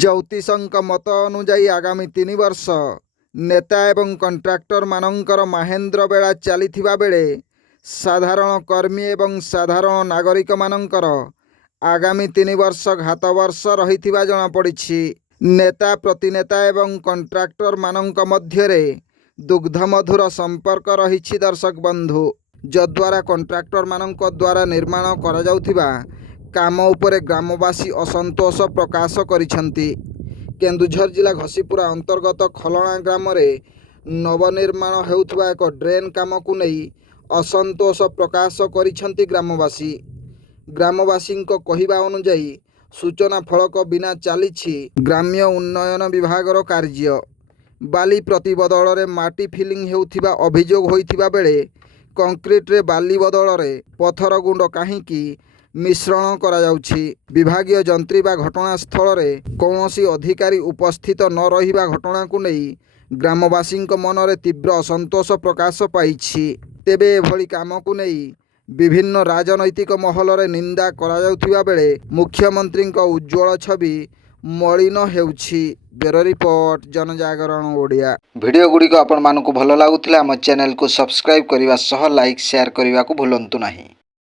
ज्योतिषଙ୍କ ମତ ଅନୁଯାୟୀ ଆଗାମୀ 3 ବର୍ଷ ନେତା ଏବଂ କଣ୍ଟ୍ରାକ୍ଟର ମାନଙ୍କର ମାହେନ୍ଦ୍ର ବେଳା ଚାଲିଥିବା ବେଳେ ସାଧାରଣ କର୍ମୀ ଏବଂ ସାଧାରଣ ନାଗରିକ ମାନଙ୍କର ଆଗାମୀ 3 ବର୍ଷ ଘାତ ବର୍ଷ ରହିଥିବା ଜଣାପଡ଼ିଛି। ନେତା ପ୍ରତିନେତା ଏବଂ କଣ୍ଟ୍ରାକ୍ଟର ମାନଙ୍କ ମଧ୍ୟରେ ଦୁଗ୍ଧମଧୁର ସମ୍ପର୍କ ରହିଛି ଦର୍ଶକ ବନ୍ଧୁ, ଯଦ୍ୱାରା କଣ୍ଟ୍ରାକ୍ଟର ମାନଙ୍କ ଦ୍ୱାରା ନିର୍ମାଣ କରାଯାଉଥିବା କାମ ଉପରେ ଗ୍ରାମବାସୀ ଅସନ୍ତୋଷ ପ୍ରକାଶ କରିଛନ୍ତି। କେନ୍ଦୁଝର ଜିଲ୍ଲା ଘସିପୁରା ଅନ୍ତର୍ଗତ ଖଲଣା ଗ୍ରାମରେ ନବନିର୍ମାଣ ହେଉଥିବା ଏକ ଡ୍ରେନ୍ କାମକୁ ନେଇ ଅସନ୍ତୋଷ ପ୍ରକାଶ କରିଛନ୍ତି ଗ୍ରାମବାସୀ। ଗ୍ରାମବାସୀଙ୍କ କହିବା ଅନୁଯାୟୀ ସୂଚନା ଫଳକ ବିନା ଚାଲିଛି ଗ୍ରାମ୍ୟ ଉନ୍ନୟନ ବିଭାଗର କାର୍ଯ୍ୟ। ବାଲି ପ୍ରତି ବଦଳରେ ମାଟି ଫିଲିଂ ହେଉଥିବା ଅଭିଯୋଗ ହୋଇଥିବା ବେଳେ କଂକ୍ରିଟରେ ବାଲି ବଦଳରେ ପଥର ଗୁଣ୍ଡ କାହିଁକି ମିଶ୍ରଣ କରାଯାଉଛି? ବିଭାଗୀୟ ଯନ୍ତ୍ରୀ ବା ଘଟଣାସ୍ଥଳରେ କୌଣସି ଅଧିକାରୀ ଉପସ୍ଥିତ ନ ରହିବା ଘଟଣାକୁ ନେଇ ଗ୍ରାମବାସୀଙ୍କ ମନରେ ତୀବ୍ର ଅସନ୍ତୋଷ ପ୍ରକାଶ ପାଇଛି। ତେବେ ଏଭଳି କାମକୁ ନେଇ ବିଭିନ୍ନ ରାଜନୈତିକ ମହଲରେ ନିନ୍ଦା କରାଯାଉଥିବା ବେଳେ ମୁଖ୍ୟମନ୍ତ୍ରୀଙ୍କ ଉଜ୍ଜ୍ୱଳ ଛବି ମଳିନ ହେଉଛି। Bureau report, Janajagarana Odia. Video ଗୁଡ଼ିକ ଆପଣମାନଙ୍କୁ ଭଲ ଲାଗୁଥିଲେ ଆମ ଚ୍ୟାନେଲକୁ ସବସ୍କ୍ରାଇବ୍ କରିବା ସହ ଲାଇକ୍ ସେୟାର କରିବାକୁ ଭୁଲନ୍ତୁ ନାହିଁ।